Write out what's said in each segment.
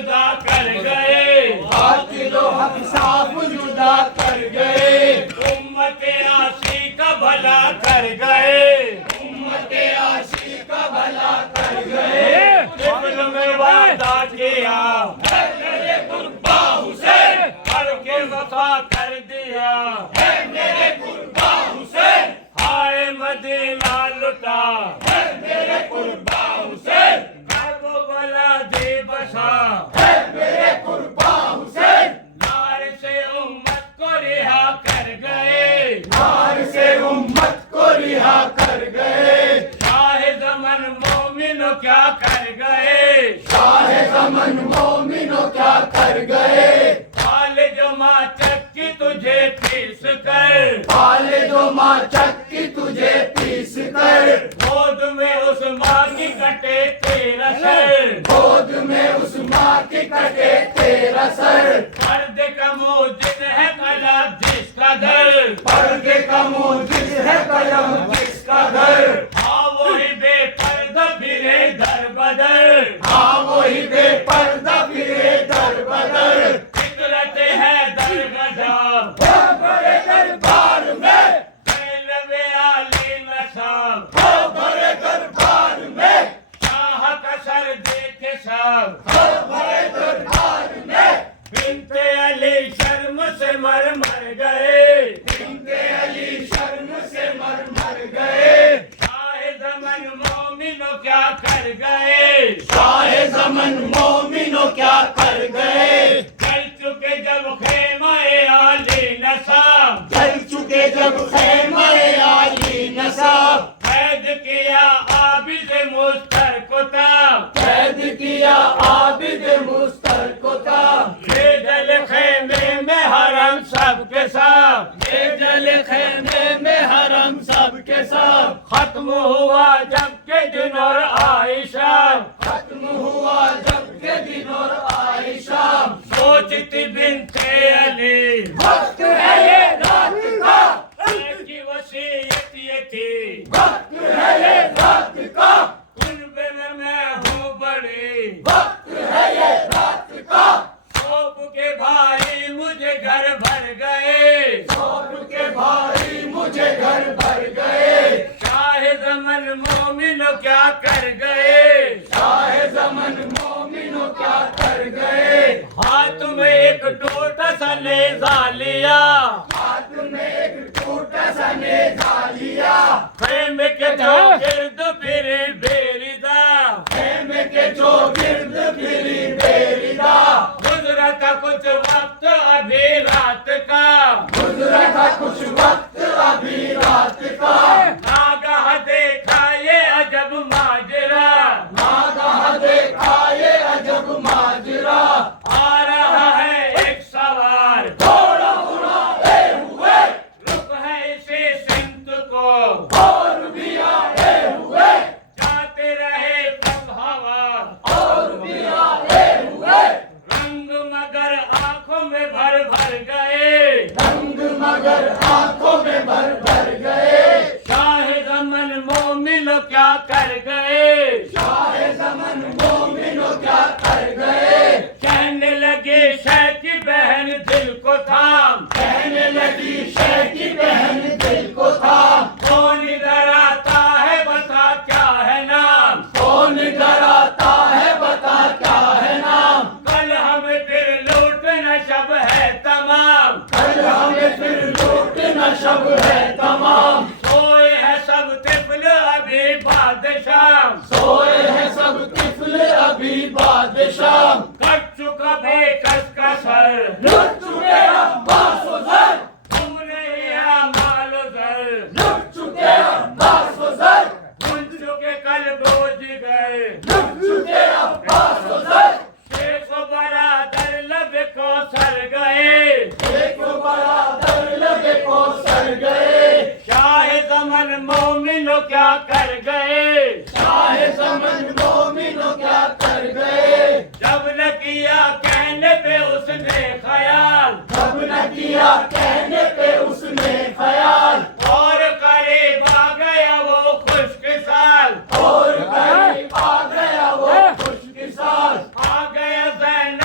جدا کر گئے، باطل و حق صاف جدا کر گئے، امت عاشی کا بھلا کر گئے، امت عاشی کا بھلا کر گئے، دل میں وعدہ کیا ہے میرے قربا حسین، کر کے وفا کر دیا، ہے میرے قربا حسین، ہائے مدینہ لٹا، ہے میرے قربا حسین، کربلا دی بسا، ہے میرے قربا حسین، نار سے امت کو رہا کر گئے، نار سے امت کو رہا کر گئے، شاہ زمن مومنو کیا کر گئے، شاہ زمن مومنو کیا کر گئے، پال جو ماں چکی تجھے پیس کر، پال جو ماں چکی تجھے پیس کر، گود میں اس ماں کی کٹے تیرا سر، گود میں اس ماں کی کٹے تیرا سر، پردے کا موجد ہے قلم جس کا در، پردے کا موجد ہے قلم جس کا گھر، ہاں وہی بے پردہ پھرے در بدر، ہاں وہی بے پردہ پھرے در بدر، فطرت ہے در غضب، ہو بڑے دربار میں، زینب علی نسب، ہو بڑے دربار میں، شاہ کا سر دیکھے سب، ہو بڑے دربار میں، بنت علی شرم سے مر مر گئے، بنت علی شرم سے مر مر گئے، شاہ زمن مومنو کیا کر گئے، شاہ زمن مومنو کیا کر گئے، چل چکے جب خیمہ علی نصب، چل چکے جب خیمہ علی نصب، قید کیا عابد مستر کو تب، قید کیا عابد مستر کو تب، یہ جل خیمے میں حرم سب کے سب، یہ جل خیمے میں حرم سب کے سب، ختم ہوا جب کے دن اور آئی شب، ختم ہوا جب کے دن اور آئی شام، سوچتی بنت علی وقت ہے یہ رات کا، کی وصیت یہ تھی، وقت ہے یہ رات کا، قرب میں ہوں بڑی، وقت ہے یہ رات کا، خوف کے بھائی مجھے گھر بھر گئے، خوف کے بھائی مجھے گھر بھر گئے، شاہ زمن مومنو کیا کر گئے، شاہ زمن مومنو کیا کر گئے، ہاتھ میں ایک ٹوٹا سا نیزا لیا، ہاتھ میں ایک ٹوٹا سا نیزا لیا، خیمے کے چوگرد پھری بیریدا، خیمے کے چوگرد پھری بیریدا، گزرا تھا کچھ وقت ابھی رات کا، گزرا تھا کچھ وقت ابھی رات کا، ناگاہ دیکھا یہ عجب ماجرا، ناگاہ دیکھا یہ عجب ماجرا، آ رہا ہے ایک سوار، گھوڑا اڑائے ہوئے، رخ ہے اسی سمت کو، اور بھی آئے ہوئے، جاتے رہے تب ہوا، اور بھی آئے ہوئے، رنگ مگر آنکھوں میں بھر بھر گئے، رنگ مگر آنکھوں میں بھر بھر گئے، شاہ زمن مومنو کیا کر گئے، شاہ زمن مومنو کیا کر گئے، کہنے لگی شہ کی بہن دل کو تھام، کہنے لگی شہ کی بہن دل کو تھام، کون ڈراتا ہے بتا کیا ہے نام، کون ڈراتا ہے بتا کیا ہے نام، کل ہمیں پھر لوٹنا شب ہے تمام، کل ہمیں پھر لوٹنا شب ہے تمام، سوئے ہے سب طفل ابھی بعد شام، سوئے ہیں سب طفل ابھی بعد شام، کٹ چکا بے کس کا سر، لٹ چکے عباس و زر، تم نہیں مال و زر، لٹ چکے عباس و زر، بن چکے قلب و جگر، لٹ چکے عباس و زر، شیخ و برادر لب کو سر گئے، ایک برادر لبے کو سر گئے، شاہ زمن مومنو کیا کر گئے، شاہ زمن مومنو کیا کر گئے، جب نہ کیا کہنے پہ اس نے خیال، جب نہ کیا کہنے پہ اس نے خیال، اور قریب آ گیا وہ خشک سال، اور قریب آ گیا وہ خوش کی سال، آ گیا زین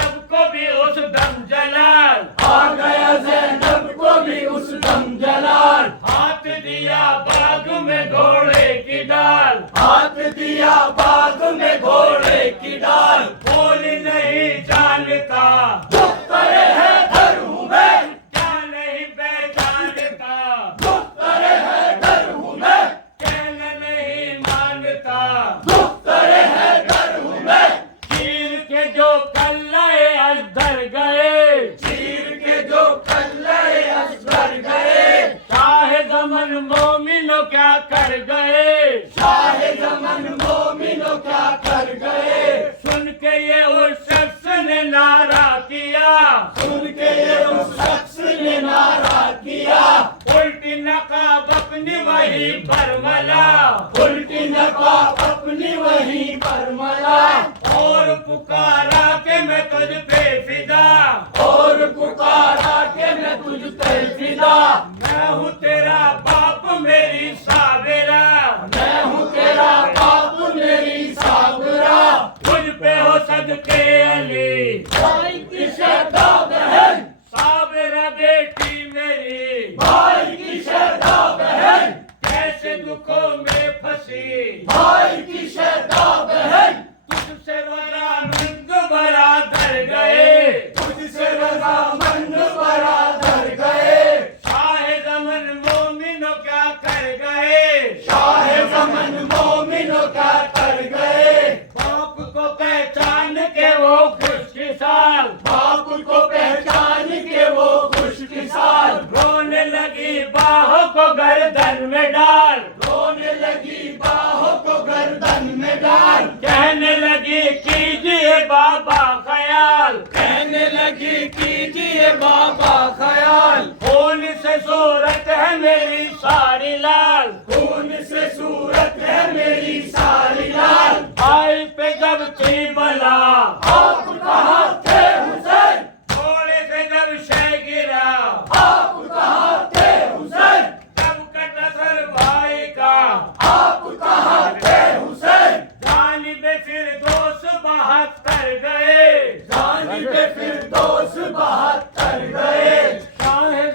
اور پکارا کہ میں تجھ پہ فدا اور پکارا کہ میں تجھ پہ فدا میں ہوں تیرا باپ میری صابرہ میں ہوں تیرا باپ میری صابرہ تجھ پہ ہو صدقے علی بھائی کی شہدا بہن صابرہ بیٹی میری بھائی کی شہدا بہن کیسے دکھوں میں پھنسی بھائی کی شہدا بہن تجھ سے رضامند برادر گئے تجھ سے رضامند برادر گئے شاہ زمن مومنوں کیا کر گئے شاہ زمن مومنوں کیا کر گئے باپ کو پہچان کے وہ خوش کسال باپ کو پہچان کے وہ خوش کسان رونے لگی باہوں کو گردن میں ڈال رونے لگی باہوں کو گردن میں ڈال کہنے لگی کیجئے بابا خیال کہنے لگی کیجئے بابا خیال خون سے صورت ہے میری ساری لال